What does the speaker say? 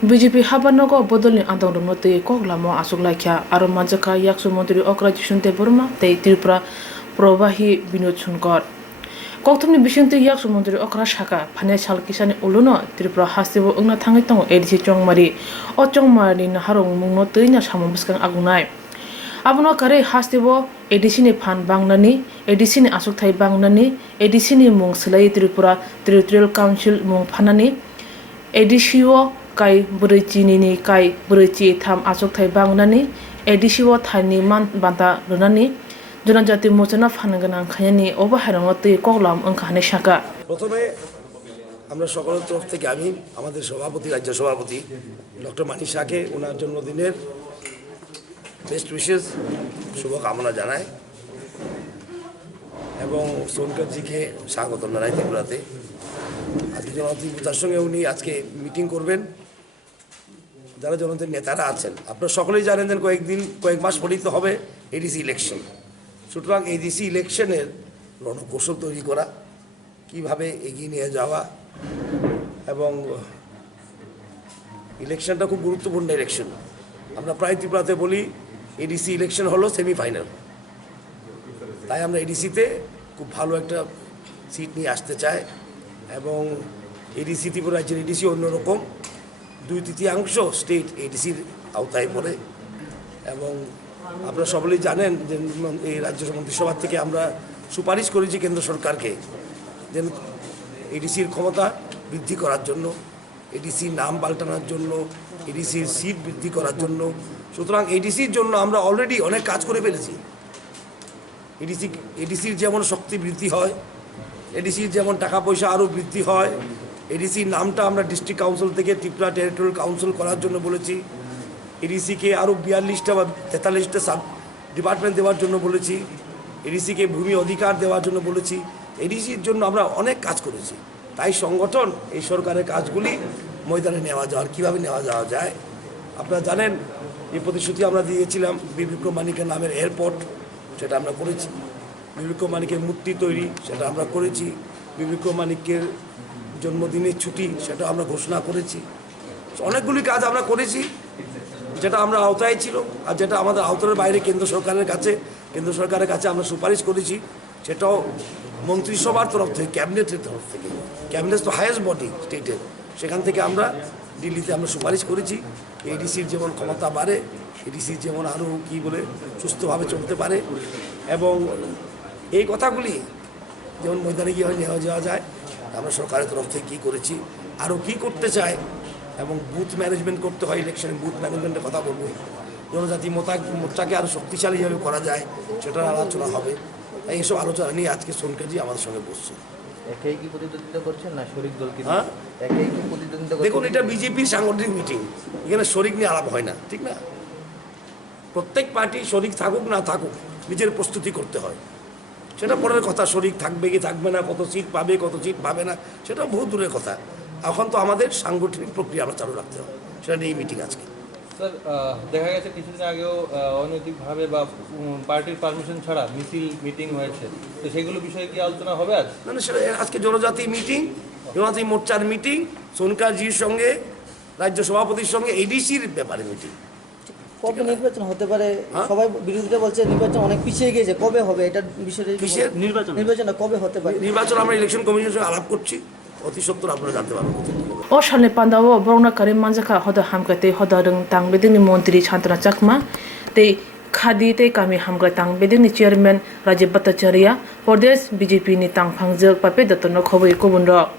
BJP Habanogo Bodolin Andong Moti Koglamo Asuklakia Aromanjaka Yaksu Montri Okrajishunte Burma, Te Tripura Provahi Binuchunkor. Koktumni Bishunte Yaksu Montri Okrashaka, Panechal Kisani Uluno, Tripura Hasibo Una Tangitong, Edisi Chongmari, O Chongmari Harong Munotina Shamuskan Agunai. Abono Kare Hasibo, Edisini Pan Bangnani, Edisini Asuktai Bangnani, Edisini Mung Slay Tripura, Territorial Council Mung Panani, Edisio Kai Buricini Kai Burici Tam Asok Thai Bangnani, Edisio Tani Man Banta Runani, Junajati Mozana Fanaganan Kayani, Overharamoti Koglam, Unkane Shaka. প্রথমে আমরা সকলের তরফ থেকে আমি আমাদের সভাপতি রাজ্য সভাপতি ডক্টর মানিক শাহকে ওনার জন্মদিনের বেস্ট উইশেস শুভকামনা জানাই এবং সোনকারজিকে স্বাগতম জানাই ত্রিপুরাতে। আজকে জনতার সঙ্গে উনি আজকে মিটিং করবেন। যারা জনতার নেতারা আছেন আপনারা সকলেই জানেন যে কয়েক মাস পরেই তো হবে এডিসি ইলেকশন। সুতরাং এডিসি ইলেকশনের রণকৌশল তৈরি করা, কিভাবে এগিয়ে নিয়ে যাওয়া, এবং ইলেকশনটা খুব গুরুত্বপূর্ণ ইলেকশন। আমরা প্রায় ত্রিপুরাতে বলি এডিসি ইলেকশন হলো সেমিফাইনাল, তাই আমরা এডিসিতে খুব ভালো একটা সিট নিয়ে আসতে চাই এবং এডিসি ত্রিপুরা রাজ্যের এডিসি অন্যরকম, 2/3 স্টেট এডিসির আওতায় পড়ে এবং আপনারা সকলেই জানেন যে এই রাজ্য মন্ত্রিসভা থেকে আমরা সুপারিশ করেছি কেন্দ্র সরকারকে যে এডিসির ক্ষমতা বৃদ্ধি করার জন্য, এডিসির নাম পাল্টানোর জন্য, এডিসির সিট বৃদ্ধি করার জন্য। সুতরাং এডিসির জন্য আমরা অলরেডি অনেক কাজ করে ফেলেছি। এডিসির যেমন শক্তি বৃদ্ধি হয়, এডিসির যেমন টাকা পয়সা আরও বৃদ্ধি হয়, এডিসির নামটা আমরা ডিস্ট্রিক্ট কাউন্সিল থেকে ত্রিপুরা টেরিটোরিয়াল কাউন্সিল করার জন্য বলেছি, এডিসিকে আরও 42টা বা 43টা সাব ডিপার্টমেন্ট দেওয়ার জন্য বলেছি, এডিসিকে ভূমি অধিকার দেওয়ার জন্য বলেছি। এডিসির জন্য আমরা অনেক কাজ করেছি। তাই সংগঠন এই সরকারের কাজগুলি ময়দানে নেওয়া যাওয়ার কীভাবে নেওয়া যাওয়া যায়। আপনারা জানেন এই প্রতিশ্রুতি আমরা দিয়েছিলাম বিক্রম মানিকের নামের এয়ারপোর্ট, সেটা আমরা করেছি। বিক্রম মানিকের মূর্তি তৈরি, সেটা আমরা করেছি। বিক্রম মানিকের জন্মদিনের ছুটি, সেটা আমরা ঘোষণা করেছি। অনেকগুলি কাজ আমরা করেছি যেটা আমরা আওতায় ছিল, আর যেটা আমাদের আওতার বাইরে কেন্দ্র সরকারের কাছে আমরা সুপারিশ করেছি, সেটাও মন্ত্রিসভার তরফ থেকে, ক্যাবিনেটের তরফ থেকে। ক্যাবিনেট তো হায়েস্ট বডি স্টেটের, সেখান থেকে আমরা দিল্লিতে আমরা সুপারিশ করেছি এডিসির যেমন ক্ষমতা বাড়ে, এডিসির যেমন আরও সুস্থভাবে চলতে পারে, এবং এই কথাগুলি যেমন ময়দানে কীভাবে নেওয়া যাওয়া যায়। আমরা সরকারের তরফ থেকে কী করেছি, আরও কী করতে চাই, এবং বুথ ম্যানেজমেন্ট করতে হয়, ইলেকশনে বুথ ম্যানেজমেন্টের কথা বলবো। জনজাতি মোর্চাকে আরও শক্তিশালীভাবে করা যায় সেটার আলোচনা হবে। তাই এইসব আলোচনা নিয়ে আজকে সোনকারজি আমাদের সঙ্গে বসছে। দেখুন, এটা বিজেপির সাংগঠনিক মিটিং, এখানে শরিক নিয়ে আলাপ হয় না, ঠিক না? প্রত্যেক পার্টি শরিক থাকুক না থাকুক নিজের প্রস্তুতি করতে হয়, সেটা পরের কথা। শরিক থাকবে কি থাকবে না, কত সিট পাবে কত সিট পাবে না, সেটা বহু দূরের কথা। এখন তো আমাদের সাংগঠনিক প্রক্রিয়া আমরা চালু রাখতে হবে, সেটা নিয়ে মিটিং আজকে। স্যার, দেখা গেছে কিছুদিন আগেও অনৈতিকভাবে বা পার্টির পারমিশন ছাড়া মিটিং হয়েছে, তো সেগুলো বিষয়ে কি আলোচনা হবে আজ? না, সেটা আজকে জনজাতি মোর্চার মিটিং, সোনকারজির সঙ্গে রাজ্য সভাপতির সঙ্গে এডিসির ব্যাপারে মিটিং। কবে নির্বাচন হতে পারে? সবাই বিরোধীরা বলছে নির্বাচন অনেক পিছিয়ে গিয়েছে, কবে হবে এটার বিষয়ে? নির্বাচনটা কবে হতে পারে? নির্বাচন আমরা ইলেকশন কমিশনের সঙ্গে আলাপ করছি, অতি সত্বর আপনারা জানতে পারবেন। O Shalne Pandawo Borna Karim Manjaka Hoda Hamkate Hoda Rung Tang Bedini Montri Chantana Chakma, Te Khadi Te Kami Hamga Tang Bedini Chairman Rajib Bhattacharya, Pradesh BJP ni Tang Phangzil Pape Datono Khoboi Kobunro.